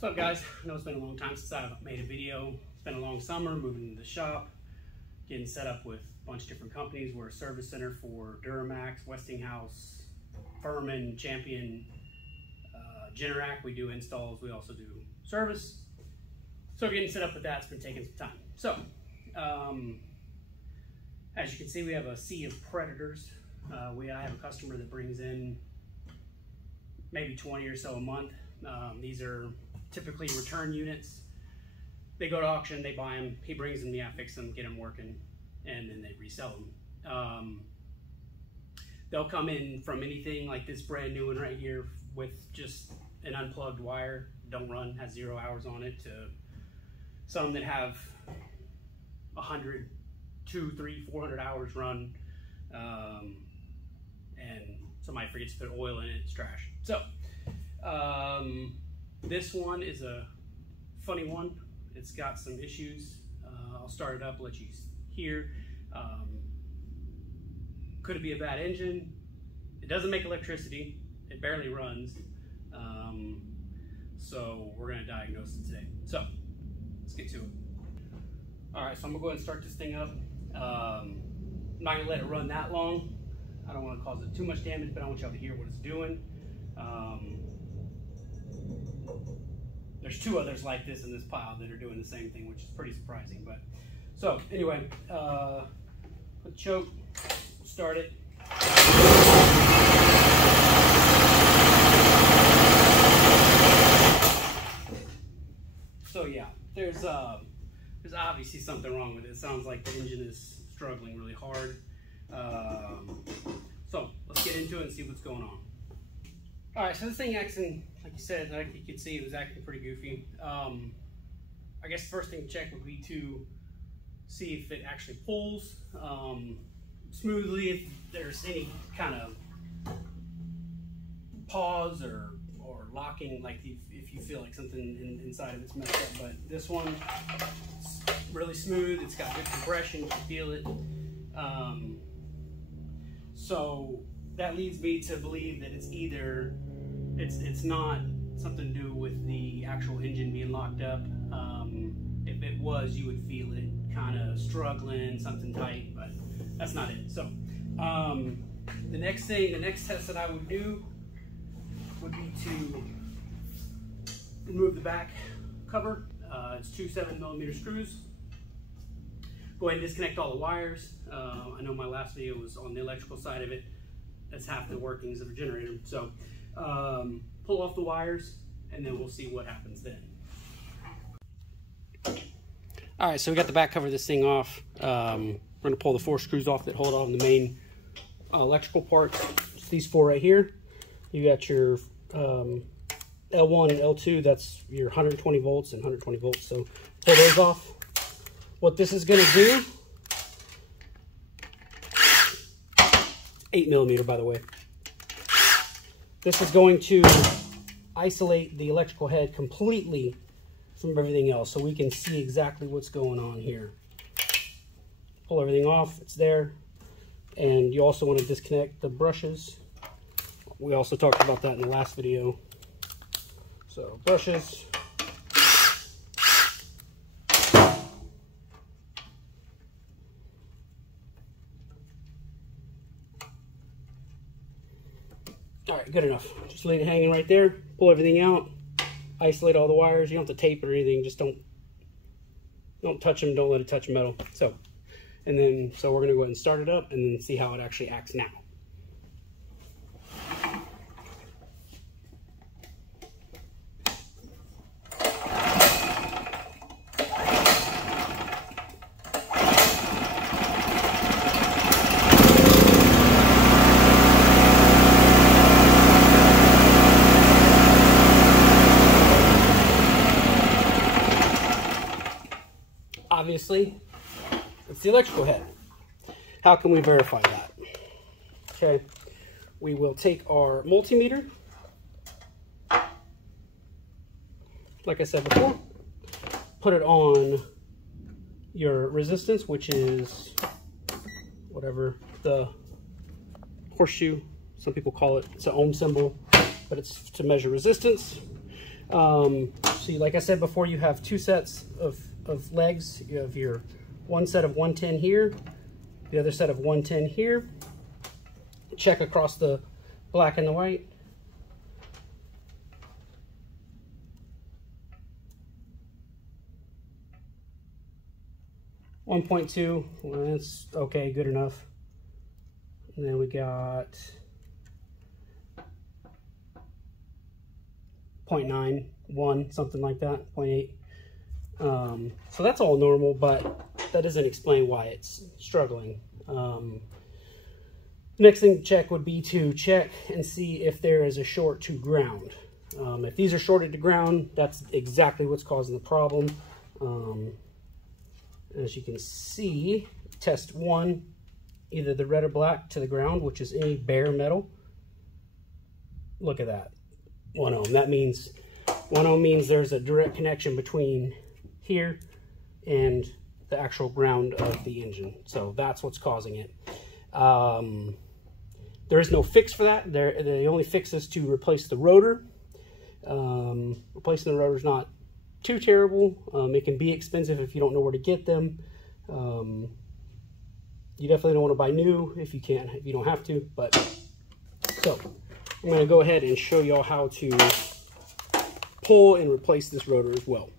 What's up, guys? I know it's been a long time since I've made a video. It's been a long summer, moving into the shop, getting set up with a bunch of different companies. We're a service center for Duramax, Westinghouse, Furman, Champion, Generac. We do installs. We also do service. So getting set up with that's been taking some time. So, as you can see, we have a sea of predators. I have a customer that brings in maybe 20 or so a month. These are typically return units. They go to auction, they buy them, he brings them, I fix them, get them working, and then they resell them. They'll come in from anything like this brand new one right here with just an unplugged wire, don't run, has 0 hours on it, to some that have 100, 200, 300, 400 hours run, and somebody forgets to put oil in it, it's trash. So, this one is a funny one. It's got some issues. I'll start it up, let you hear. Could it be a bad engine? It doesn't make electricity. It barely runs. So we're gonna diagnose it today. So let's get to it. All right, so I'm gonna go ahead and start this thing up. I'm not gonna let it run that long. I don't want to cause it too much damage, but I want y'all to hear what it's doing. There's two others like this in this pile that are doing the same thing, which is pretty surprising. But so anyway, put the choke, we'll start it. So yeah, there's obviously something wrong with it. It sounds like the engine is struggling really hard. So let's get into it and see what's going on. All right, so this thing acting, like you said, like you could see, it was acting pretty goofy. I guess the first thing to check would be to see if it actually pulls smoothly, if there's any kind of pause or locking, like if you feel like something inside of it's messed up. But this one, it's really smooth, it's got good compression, you can feel it. So that leads me to believe that it's either, it's not something to do with the actual engine being locked up. If it was, you would feel it kind of struggling, something tight, but that's not it. So the next test that I would do would be to remove the back cover. It's two 7mm screws. Go ahead and disconnect all the wires. I know my last video was on the electrical side of it. That's half the workings of a generator. So pull off the wires and then we'll see what happens then. All right, so we got the back cover of this thing off. We're gonna pull the 4 screws off that hold on the main electrical parts. It's these 4 right here. You got your L1 and L2, that's your 120 volts and 120 volts. So pull those off. What this is gonna do, 8mm by the way. This is going to isolate the electrical head completely from everything else, so we can see exactly what's going on here. Pull everything off, it's there. And you also want to disconnect the brushes. We also talked about that in the last video. So brushes. All right, good enough. Just leave it hanging right there. Pull everything out. Isolate all the wires. You don't have to tape it or anything. Just don't touch them. Don't let it touch metal. So we're going to go ahead and start it up and then see how it actually acts now. Obviously, it's the electrical head. How can we verify that? Okay, we will take our multimeter, like I said before, put it on your resistance, which is whatever the horseshoe, some people call it. It's an ohm symbol, but it's to measure resistance. So So like I said before, you have two sets of legs. You have your one set of 110 here, the other set of 110 here. Check across the black and the white. .2, well, that's okay, good enough. And then we got 0.91, something like that, 0.8. So that's all normal, but that doesn't explain why it's struggling. Next thing to check would be to check and see if there is a short to ground. If these are shorted to ground, that's exactly what's causing the problem. As you can see, test 1, either the red or black to the ground, which is any bare metal. Look at that, 1 ohm. That means 1 ohm means there's a direct connection between here and the actual ground of the engine. So that's what's causing it. There is no fix for that. The only fix is to replace the rotor. Replacing the rotor is not too terrible. It can be expensive if you don't know where to get them. You definitely don't want to buy new if you can, if you don't have to. But so I'm going to go ahead and show y'all how to pull and replace this rotor as well.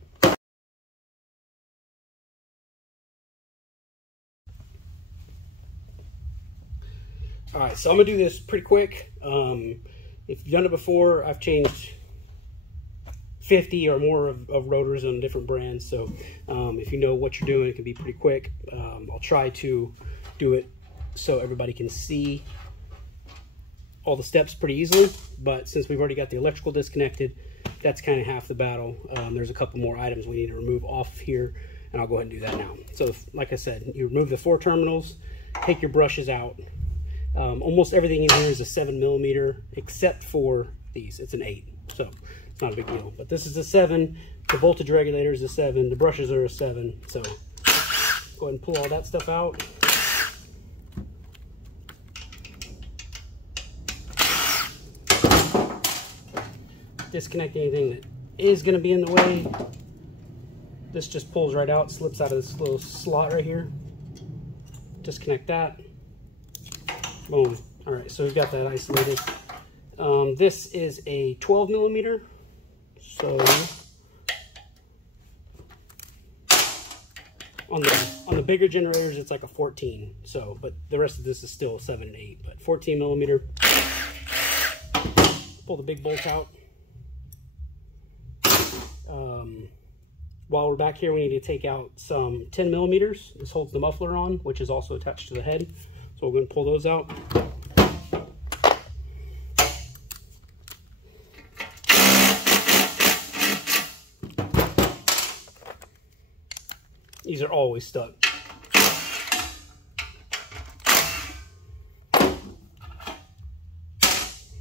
All right, so I'm gonna do this pretty quick. If you've done it before, I've changed 50 or more of rotors on different brands. So if you know what you're doing, it can be pretty quick. I'll try to do it so everybody can see all the steps pretty easily. But since we've already got the electrical disconnected, that's kind of half the battle. There's a couple more items we need to remove off here, and I'll go ahead and do that now. So like I said, you remove the 4 terminals, take your brushes out. Almost everything in here is a 7mm, except for these. It's an 8, so it's not a big deal. But this is a 7. The voltage regulator is a 7. The brushes are a 7. So go ahead and pull all that stuff out. Disconnect anything that is going to be in the way. This just pulls right out, slips out of this little slot right here. Disconnect that. Boom. All right, so we've got that isolated. This is a 12mm. So on the bigger generators, it's like a 14. So, but the rest of this is still 7 and 8. But 14mm. Pull the big bolt out. While we're back here, we need to take out some 10mm. This holds the muffler on, which is also attached to the head. So we're going to pull those out. These are always stuck.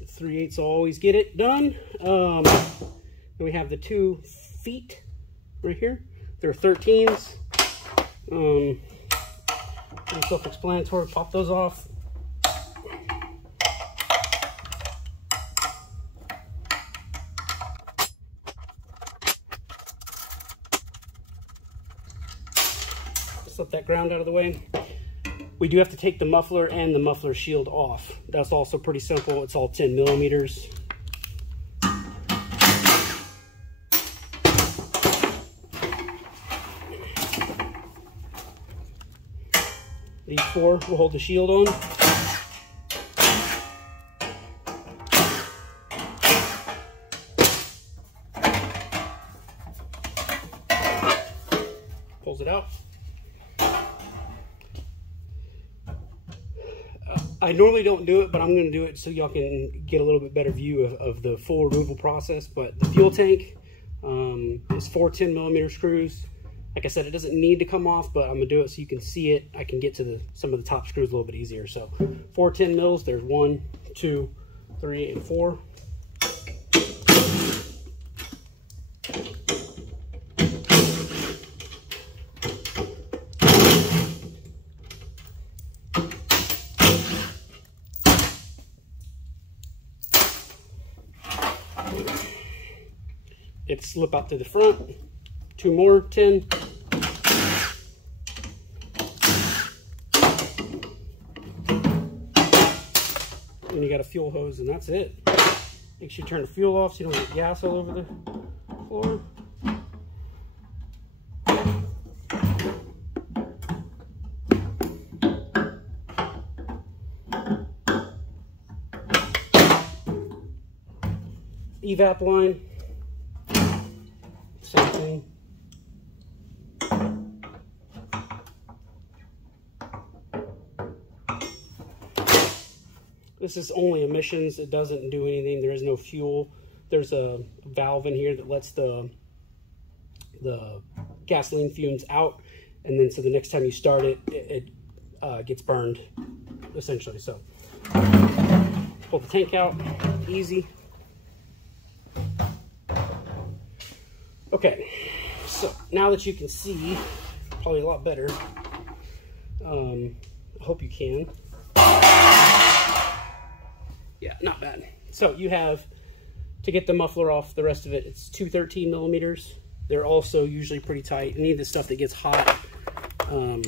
3/8 will always get it done. Then we have the 2 feet right here. They're 13s. Pretty self-explanatory. Pop those off. Slip that ground out of the way. We do have to take the muffler and the muffler shield off. That's also pretty simple. It's all 10mm. These 4 will hold the shield on. Pulls it out. I normally don't do it, but I'm going to do it so y'all can get a little bit better view of the full removal process. But the fuel tank is 4 10mm screws. Like I said, it doesn't need to come off, but I'm going to do it so you can see it. I can get to some of the top screws a little bit easier. So 4 10mm, there's 1, 2, 3, and 4. it slip out to the front. 2 more, 10. And you got a fuel hose, and that's it. Make sure you turn the fuel off so you don't get gas all over the floor. Evap line, same thing. This is only emissions. It doesn't do anything. There is no fuel. There's a valve in here that lets the gasoline fumes out, and then so the next time you start it, it gets burned, essentially. So pull the tank out, easy. Okay, so now that you can see, probably a lot better. I hope you can. Yeah, not bad. So you have, to get the muffler off, the rest of it, it's 2 13 millimeters. They're also usually pretty tight. Any of the stuff that gets hot can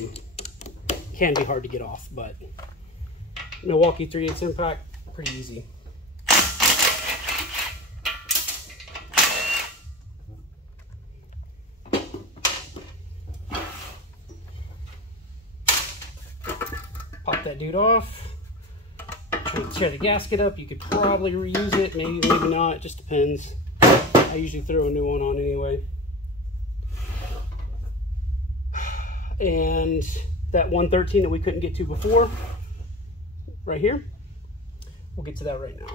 be hard to get off, but Milwaukee 3/8 impact, pretty easy. Pop that dude off. Tear the gasket up. You could probably reuse it, maybe not, it just depends. I usually throw a new one on anyway. And that 113 that we couldn't get to before, right here, we'll get to that right now.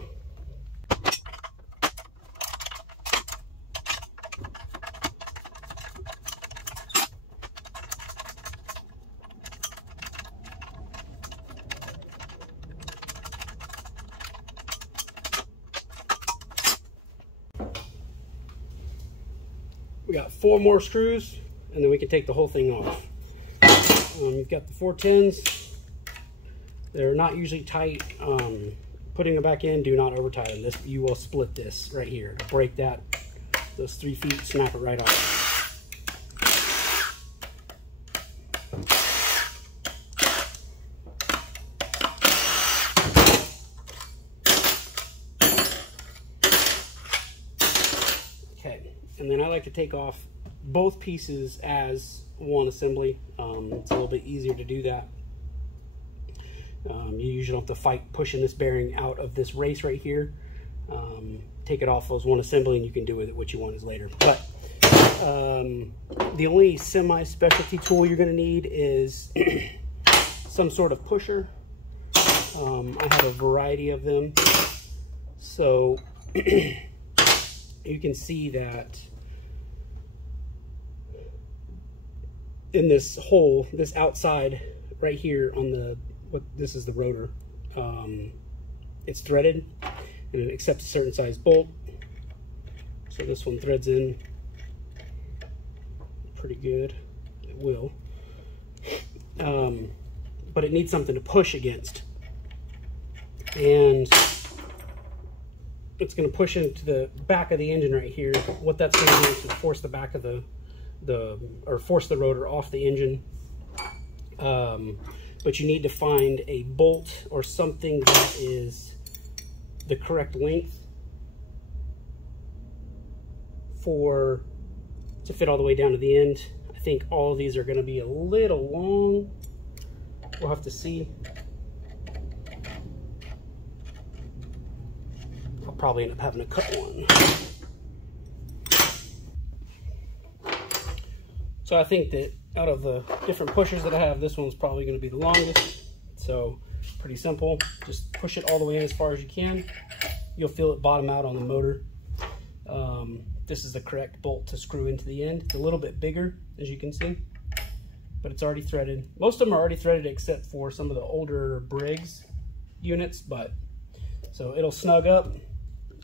We got 4 more screws, and then we can take the whole thing off. You've got the 410s. They're not usually tight. Putting them back in, do not over tighten this. You will split this right here. Break that, those 3 feet, snap it right off. And then I like to take off both pieces as one assembly. It's a little bit easier to do that. You usually don't have to fight pushing this bearing out of this race right here. Take it off as one assembly, and you can do with it what you want is later. But the only semi-specialty tool you're going to need is some sort of pusher. I have a variety of them. So you can see that in this hole, this outside right here on the, this is the rotor, it's threaded and it accepts a certain size bolt. So this one threads in pretty good. It will. But it needs something to push against. And it's going to push into the back of the engine right here. What that's going to do is force the back of force the rotor off the engine. But you need to find a bolt or something that is the correct length to fit all the way down to the end. I think all of these are going to be a little long. We'll have to see. I'll probably end up having to cut one. So I think that out of the different pushers that I have, this one's probably going to be the longest. So pretty simple. Just push it all the way in as far as you can. You'll feel it bottom out on the motor. This is the correct bolt to screw into the end. It's a little bit bigger, as you can see, but it's already threaded. Most of them are already threaded except for some of the older Briggs units, but so it'll snug up.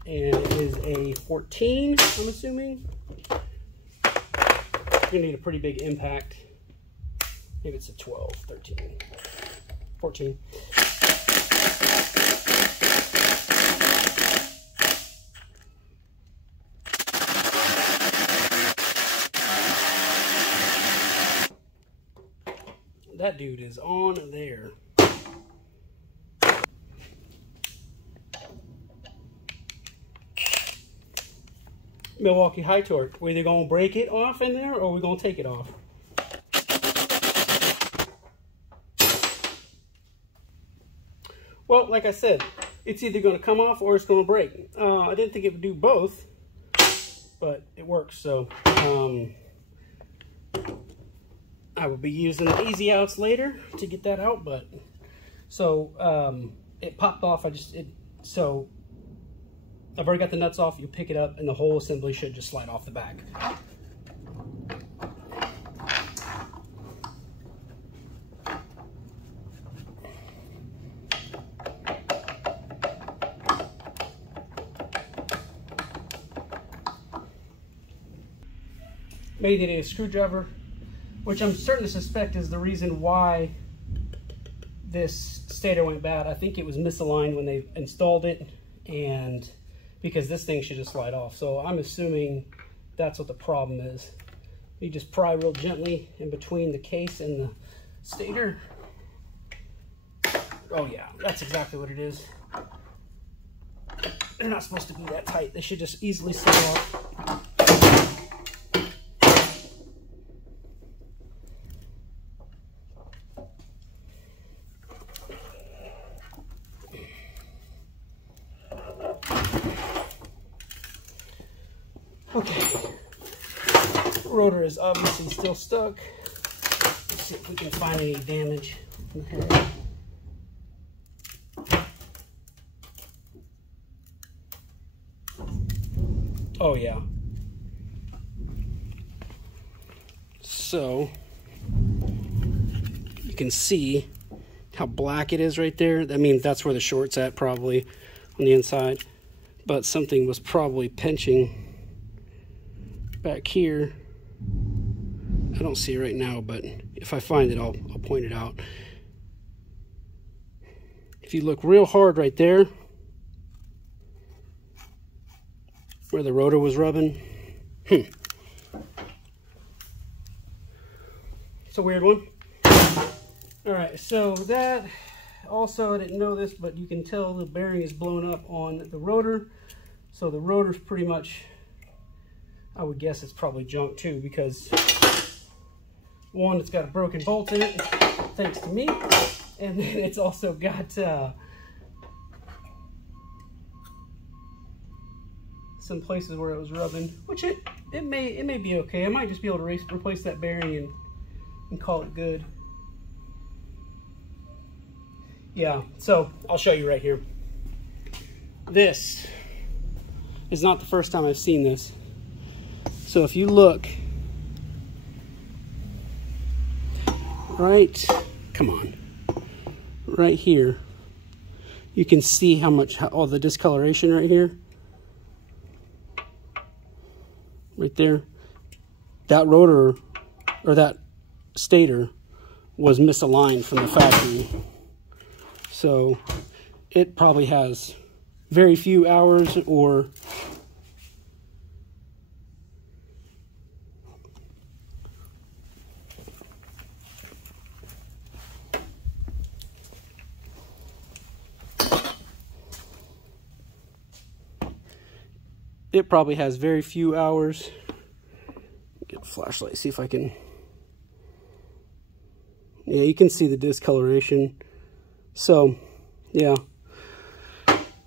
And it is a 14, I'm assuming. You're gonna need a pretty big impact. Maybe it's a 12, 13, 14. that dude is on there. Milwaukee High Torque. We're either going to break it off in there or we're going to take it off. Well, like I said, it's either going to come off or it's going to break. I didn't think it would do both, but it works. So I will be using the easy outs later to get that out. But so it popped off. So I've already got the nuts off. You pick it up and the whole assembly should just slide off the back. Made it a screwdriver, which I'm starting to suspect is the reason why this stator went bad. I think it was misaligned when they installed it, and because this thing should just slide off. So I'm assuming that's what the problem is. You just pry real gently in between the case and the stator. Oh yeah, that's exactly what it is. They're not supposed to be that tight. They should just easily slide off. Okay, rotor is obviously still stuck. Let's see if we can find any damage in the head. Oh yeah. So you can see how black it is right there. I mean, that's where the short's at probably on the inside, but something was probably pinching back here. I don't see it right now, but if I find it, I'll point it out. If you look real hard right there, where the rotor was rubbing, it's a weird one. All right, so that also, I didn't know this, but you can tell the bearing is blown up on the rotor. So the rotor's pretty much, I would guess it's probably junk too, because one, it's got a broken bolt in it, thanks to me, and then it's also got some places where it was rubbing, which it may be okay. I might just be able to replace that bearing and call it good. Yeah, so I'll show you right here. This is not the first time I've seen this. So if you look right, come on, right here, you can see how much, all the discoloration right here. Right there. That rotor, or that stator, was misaligned from the factory. So it probably has very few hours, or it probably has very few hours. Get a flashlight, see if I can. Yeah, you can see the discoloration. So, yeah,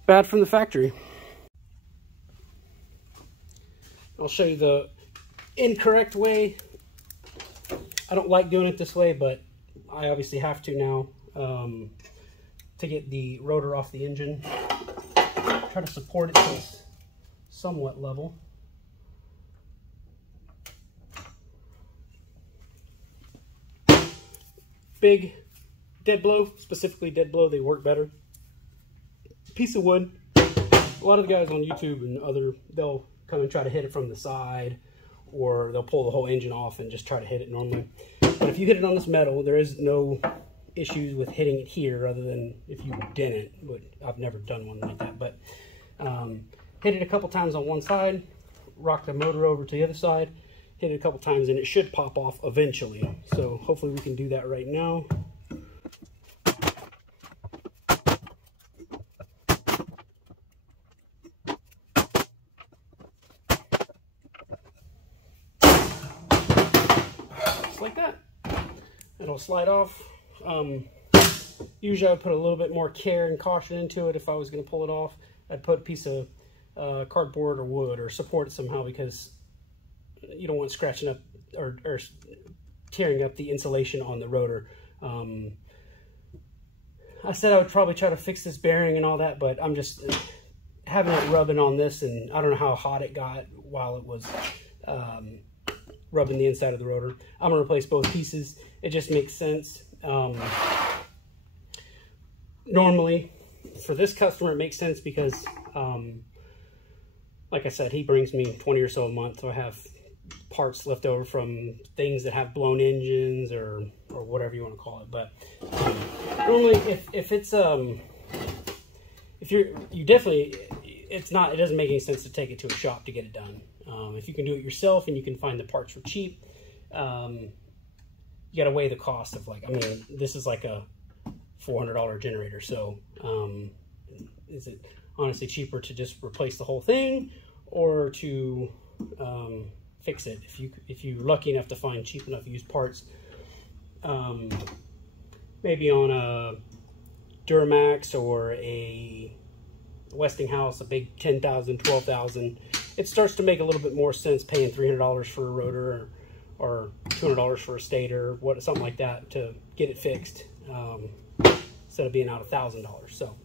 bad from the factory. I'll show you the incorrect way. I don't like doing it this way, but I obviously have to now to get the rotor off the engine. Try to support it to it's somewhat level. Big dead blow, specifically dead blow, they work better. Piece of wood. A lot of the guys on YouTube and they'll come and try to hit it from the side, or they'll pull the whole engine off and just try to hit it normally. But if you hit it on this metal, there is no issues with hitting it here other than if you dent it. But I've never done one like that. But hit it a couple times on one side, rock the motor over to the other side, hit it a couple times and it should pop off eventually. So hopefully we can do that right now. Just like that. It'll slide off. Usually I would put a little bit more care and caution into it if I was going to pull it off. I'd put a piece of cardboard or wood or support it somehow, because you don't want scratching up or tearing up the insulation on the rotor. I said I would probably try to fix this bearing and all that, but I'm just having it rubbing on this, and I don't know how hot it got while it was rubbing the inside of the rotor. I'm going to replace both pieces. It just makes sense. Normally, for this customer, it makes sense because, like I said, he brings me 20 or so a month, so I have parts left over from things that have blown engines or whatever you want to call it. But normally, if it's you definitely, it doesn't make any sense to take it to a shop to get it done. If you can do it yourself and you can find the parts for cheap, you got to weigh the cost of, like, I mean, this is like a $400 generator, so is it honestly cheaper to just replace the whole thing or to fix it if you're lucky enough to find cheap enough used parts? Maybe on a Duramax or a Westinghouse, a big 10,000, 12,000, it starts to make a little bit more sense paying $300 for a rotor or $200 for a stator, something like that, to get it fixed, instead of being out $1,000. So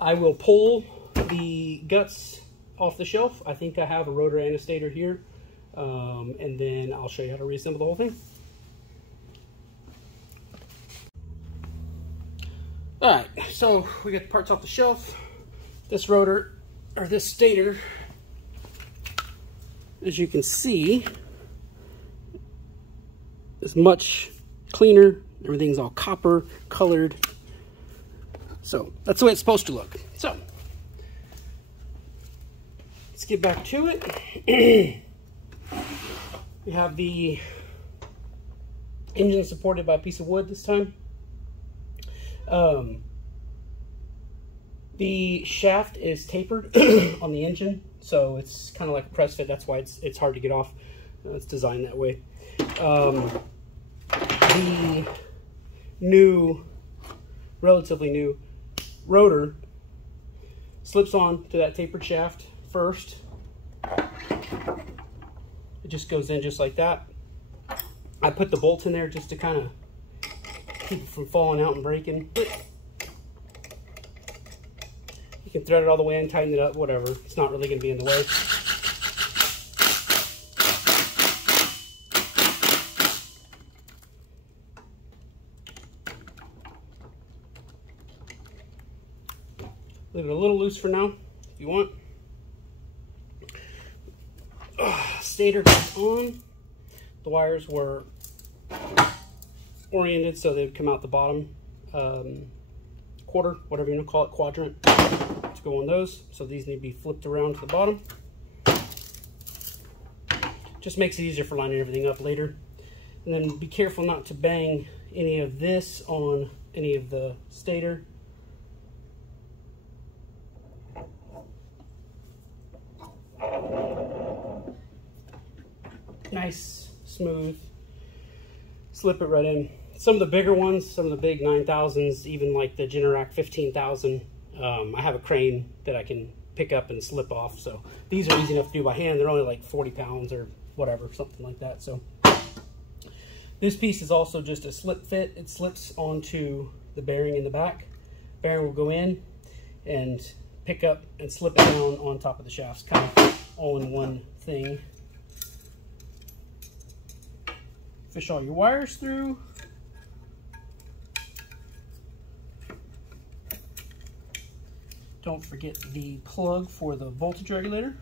I will pull the guts off the shelf. I think I have a rotor and a stator here, and then I'll show you how to reassemble the whole thing. All right, so we got the parts off the shelf. This rotor, or this stator, as you can see, is much cleaner. Everything's all copper colored. So that's the way it's supposed to look. So let's get back to it. We have the engine supported by a piece of wood this time. The shaft is tapered on the engine, so it's kind of like a press fit. That's why it's hard to get off. It's designed that way. The relatively new rotor slips on to that tapered shaft first. It just goes in just like that. I put the bolt in there just to kind of keep it from falling out and breaking. You can thread it all the way in, tighten it up, whatever. It's not really going to be in the way. Leave it a little loose for now, if you want. Stator goes on. The wires were oriented so they'd come out the bottom quarter, whatever you want to call it, quadrant, to go on those. So these need to be flipped around to the bottom. Just makes it easier for lining everything up later. And then be careful not to bang any of this on any of the stator. Nice, smooth, slip it right in. Some of the bigger ones, some of the big 9,000s, even like the Generac 15,000, I have a crane that I can pick up and slip off. So these are easy enough to do by hand. They're only like 40 pounds or whatever, something like that. So this piece is also just a slip fit. It slips onto the bearing in the back. Bearing will go in and pick up and slip it down on top of the shafts, kind of all in one thing. Fish all your wires through. Don't forget the plug for the voltage regulator.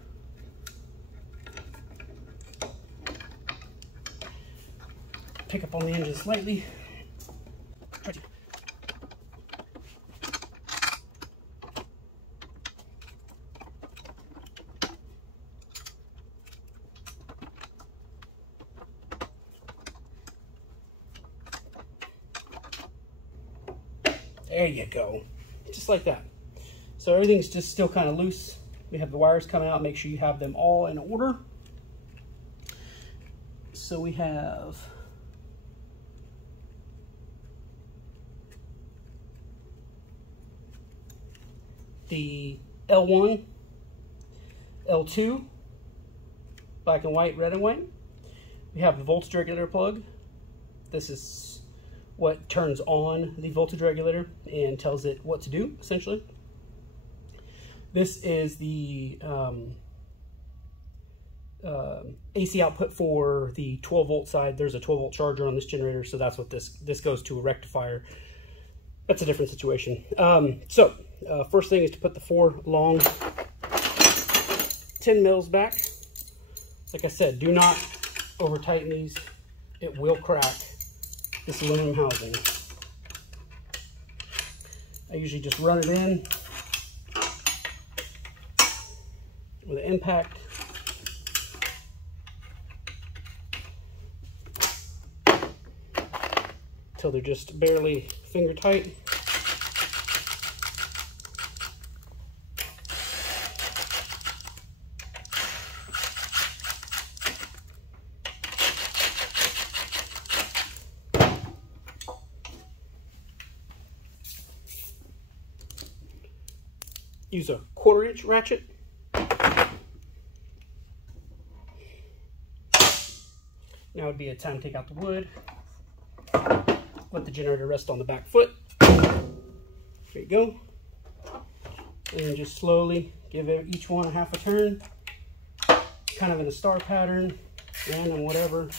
Pick up on the engine slightly. There you go. Just like that. So everything's just still kind of loose. We have the wires coming out. Make sure you have them all in order. So we have the L1, L2, black and white, red and white. We have the voltage regulator plug. This is what turns on the voltage regulator and tells it what to do, essentially. This is the AC output for the 12 volt side. There's a 12 volt charger on this generator, so that's what this goes to a rectifier. That's a different situation. First thing is to put the 4 long 10 mils back. Like I said, do not over tighten these. It will crack this aluminum housing. I usually just run it in with an impact. Until they're just barely finger tight. Use a 1/4 inch ratchet. Now would be a time to take out the wood. Let the generator rest on the back foot. There you go. And just slowly give each one a half a turn. Kind of in a star pattern, random, whatever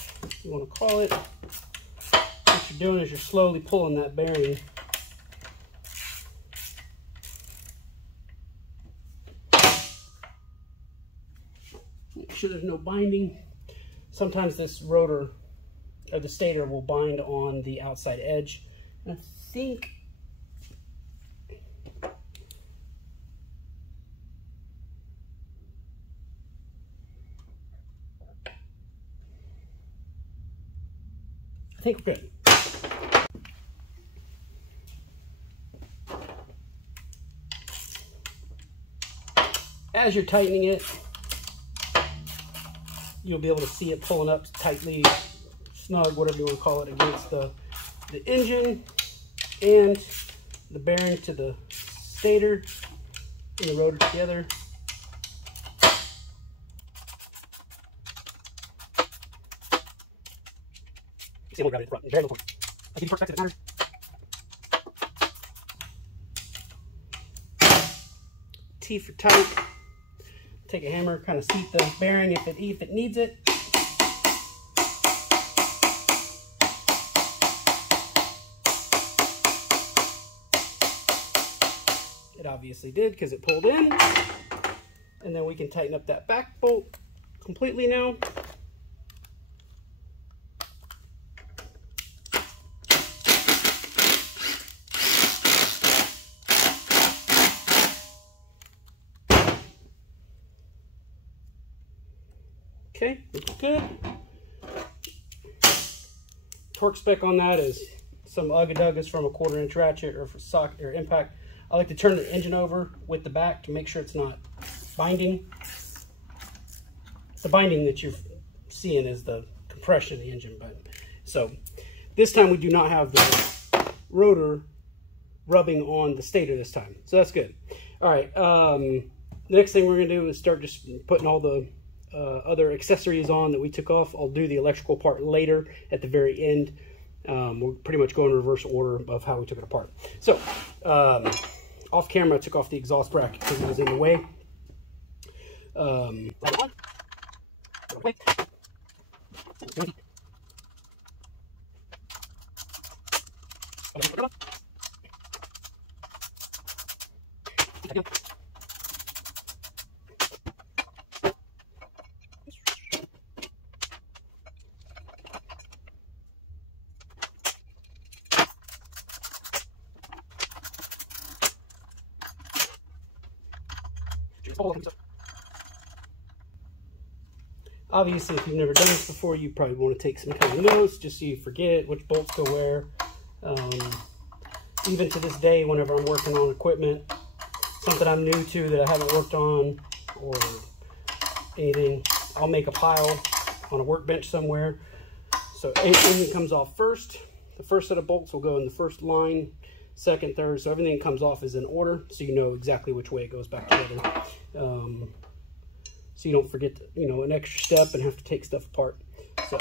you want to call it. What you're doing is you're slowly pulling that bearing. Make sure there's no binding. Sometimes this rotor or the stator will bind on the outside edge. And I think we're good. As you're tightening it, you'll be able to see it pulling up tightly, snug, whatever you want to call it, against the engine and the bearing to the stator and the rotor together. See, I'm gonna grab it in front. Very little point. I give you first if it matters. T for tight. Take a hammer, kind of seat the bearing if it needs it. It obviously did because it pulled in. And then we can tighten up that back bolt completely now. Okay, looks good. Torque spec on that is some ugga-duggas from a 1/4 inch ratchet or for socket or impact. I like to turn the engine over with the back to make sure it's not binding. The binding that you're seeing is the compression of the engine. So this time we do not have the rotor rubbing on the stator this time. So that's good. All right, the next thing we're gonna do is start just putting all the other accessories on that we took off. I'll do the electrical part later at the very end. We'll pretty much go in reverse order of how we took it apart. So off camera I took off the exhaust bracket because it was in the way. Obviously, if you've never done this before, you probably want to take some kind of notes just so you forget which bolts go where. even to this day, whenever I'm working on equipment, something I'm new to that I haven't worked on or anything, I'll make a pile on a workbench somewhere. So everything comes off first. The first set of bolts will go in the first line, second, third, so everything comes off is in order, so you know exactly which way it goes back together. So you don't forget, you know, an extra step and have to take stuff apart. So.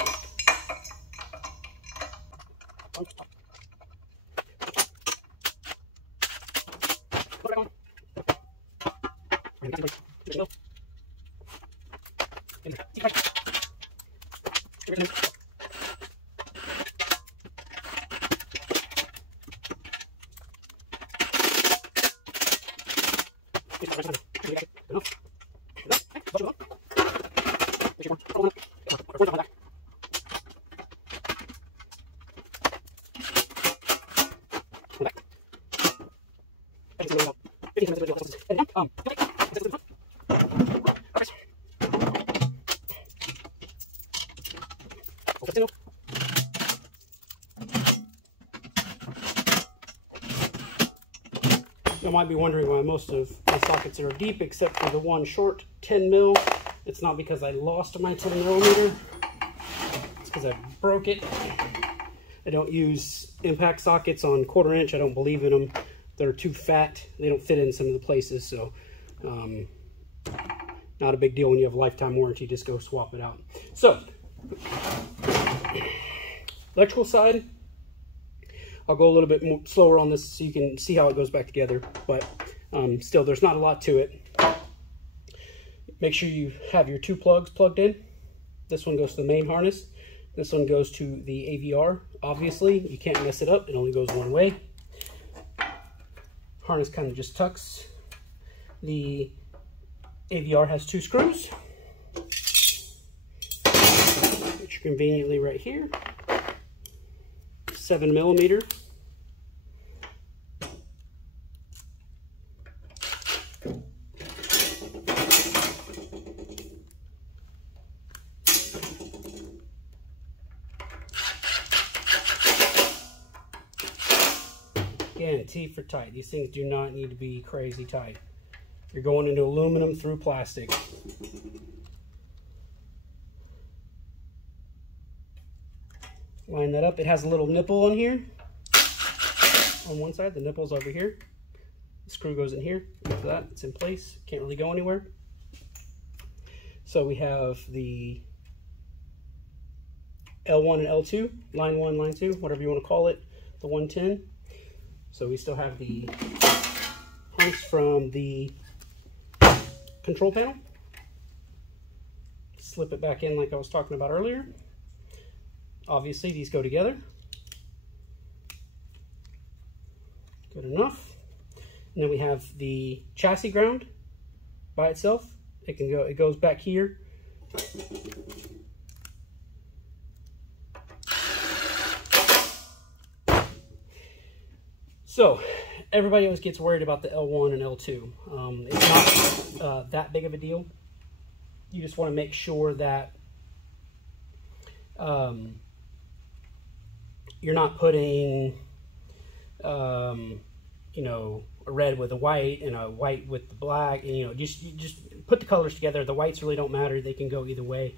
You might be wondering why most of my sockets are deep except for the one short 10 mil. It's not because I lost my 10 millimeter. It's because I broke it. I don't use impact sockets on 1/4 inch. I don't believe in them. They're too fat. They don't fit in some of the places. So not a big deal when you have a lifetime warranty. Just go swap it out. So electrical side, I'll go a little bit more slower on this so you can see how it goes back together, but still there's not a lot to it. Make sure you have your 2 plugs plugged in. This one goes to the main harness. This one goes to the AVR. Obviously, you can't mess it up. It only goes one way. Harness kind of just tucks. The AVR has 2 screws, which are conveniently right here. 7 millimeter. Again, T for tight. These things do not need to be crazy tight. You're going into aluminum through plastic. Line that up. It has a little nipple on here. On one side, the nipple's over here. The screw goes in here. After that, it's in place. Can't really go anywhere. So we have the L1 and L2, line 1, line 2, whatever you want to call it, the 110. So we still have the harness from the control panel. Slip it back in like I was talking about earlier. Obviously, these go together. Good enough. And then we have the chassis ground by itself. It goes back here. So, everybody always gets worried about the L1 and L2. It's not that big of a deal. You just want to make sure that you're not putting, you know, a red with a white and a white with the black, and you know, just put the colors together. The whites really don't matter; they can go either way.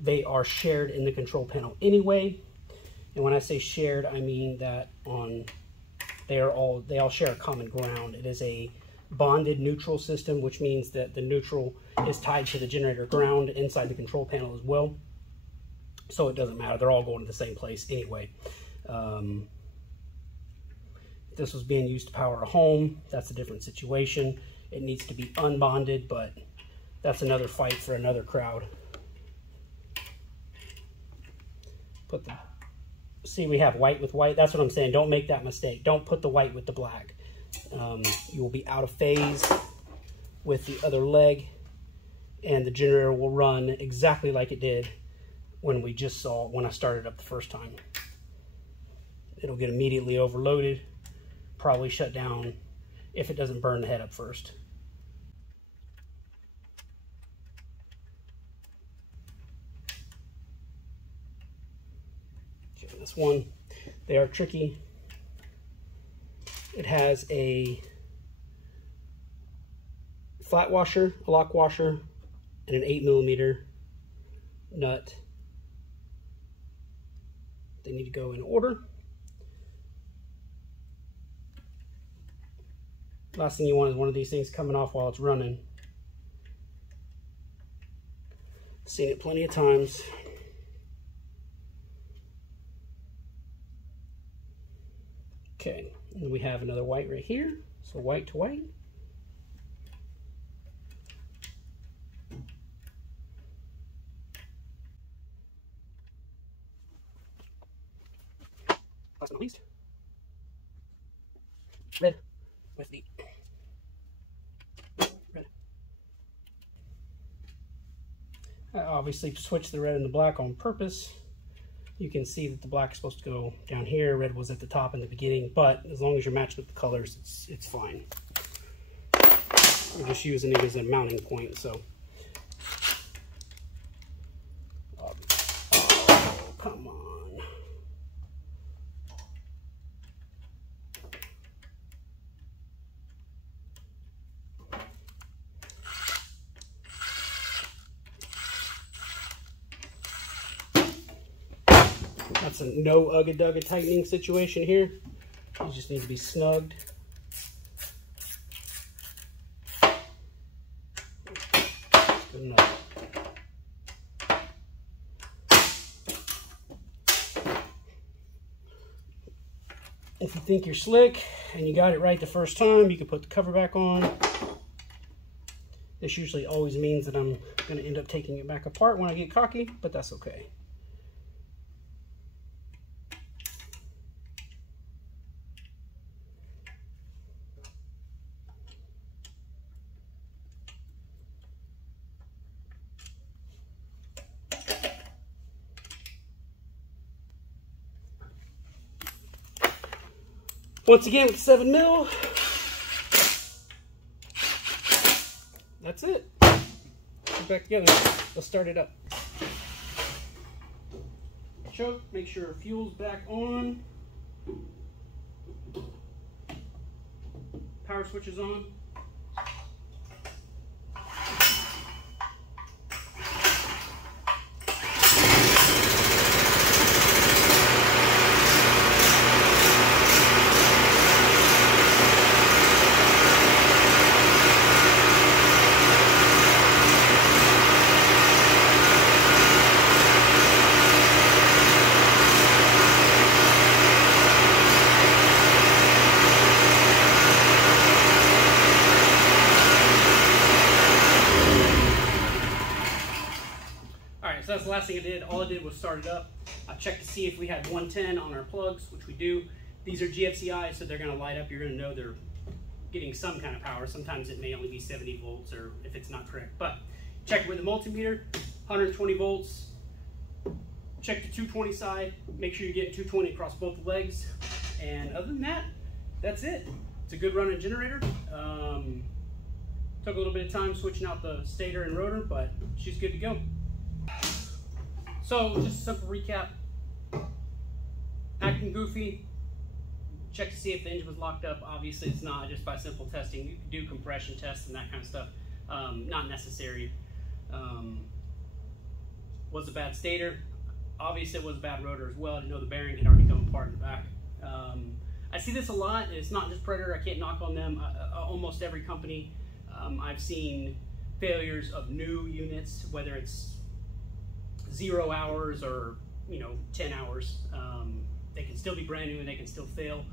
They are shared in the control panel anyway, and when I say shared, I mean that they all share a common ground. It is a bonded neutral system, which means that the neutral is tied to the generator ground inside the control panel as well. So it doesn't matter. They're all going to the same place anyway. If this was being used to power a home, that's a different situation. It needs to be unbonded, but that's another fight for another crowd. See, we have white with white. That's what I'm saying. Don't make that mistake. Don't put the white with the black. You will be out of phase with the other leg, and the generator will run exactly like it did when I started up the first time. It'll get immediately overloaded, probably shut down if it doesn't burn the head up first. Okay, this one, they are tricky. It has a flat washer, a lock washer, and an 8mm nut. They need to go in order. Last thing you want is one of these things coming off while it's running. Seen it plenty of times. Okay, and we have another white right here. So white to white. Last but not least, red with the red. I obviously switched the red and the black on purpose. You can see that the black is supposed to go down here. Red was at the top in the beginning, but as long as you're matching up the colors, it's fine. We're just using it as a mounting point, so. Oh, come on. That's a no ugga-dugga tightening situation here. You just need to be snugged. Good enough. If you think you're slick and you got it right the first time, you can put the cover back on. This usually always means that I'm going to end up taking it back apart when I get cocky, but that's okay. Once again with 7mm, that's it. Put it back together. Let's start it up. Choke, make sure fuel's back on. Power switch is on. So that's the last thing I did. All I did was start it up. I checked to see if we had 110 on our plugs, which we do. These are GFCI, so they're going to light up. You're going to know they're getting some kind of power. Sometimes it may only be 70 volts or if it's not correct. But check it with the multimeter, 120 volts. Check the 220 side. Make sure you get 220 across both legs. And other than that, that's it. It's a good running generator. Took a little bit of time switching out the stator and rotor, but she's good to go. So, just a simple recap. Acting goofy. Check to see if the engine was locked up. Obviously, it's not just by simple testing. You can do compression tests and that kind of stuff. Not necessary. Was a bad stator. Obviously, it was a bad rotor as well. I didn't know the bearing had already come apart in the back. I see this a lot. And it's not just Predator. I can't knock on them. Almost every company. I've seen failures of new units, whether it's 0 hours or 10 hours. They can still be brand new and they can still fail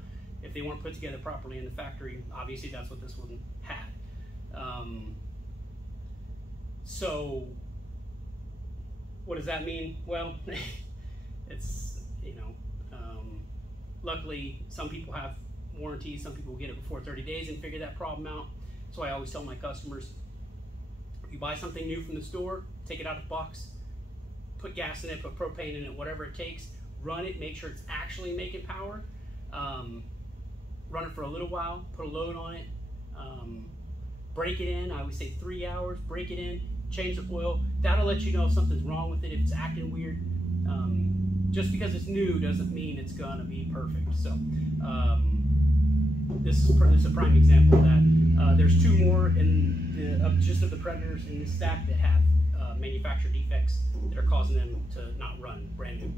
if they weren't put together properly in the factory. Obviously that's what this one had. So what does that mean? Well, it's luckily some people have warranties. Some people get it before 30 days and figure that problem out. So I always tell my customers, if you buy something new from the store, take it out of the box, put gas in it, put propane in it, whatever it takes, run it, make sure it's actually making power. Run it for a little while, put a load on it, break it in. I always say 3 hours, break it in, change the oil. That'll let you know if something's wrong with it, if it's acting weird. Just because it's new doesn't mean it's gonna be perfect. So this is a prime example of that. There's two more in the, just of the Predators in this stack that have manufacturer defects that are causing them to not run brand new.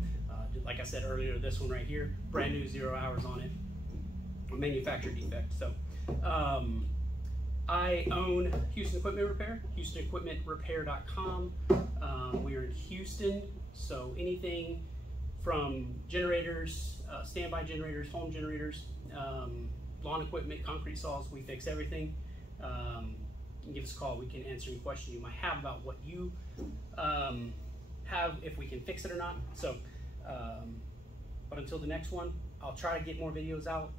Like I said earlier, this one right here, brand new, 0 hours on it, manufacturer defect. So I own Houston Equipment Repair, HoustonEquipmentRepair.com. We're in Houston, so anything from generators, standby generators, home generators, lawn equipment, concrete saws, we fix everything. You can give us a call. We can answer any question you might have about what you have, if we can fix it or not. So, but until the next one, I'll try to get more videos out.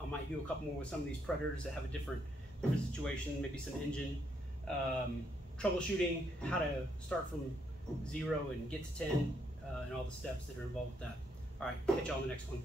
I might do a couple more with some of these Predators that have a different situation, maybe some engine troubleshooting, how to start from 0 and get to 10, and all the steps that are involved with that. All right, catch y'all on the next one.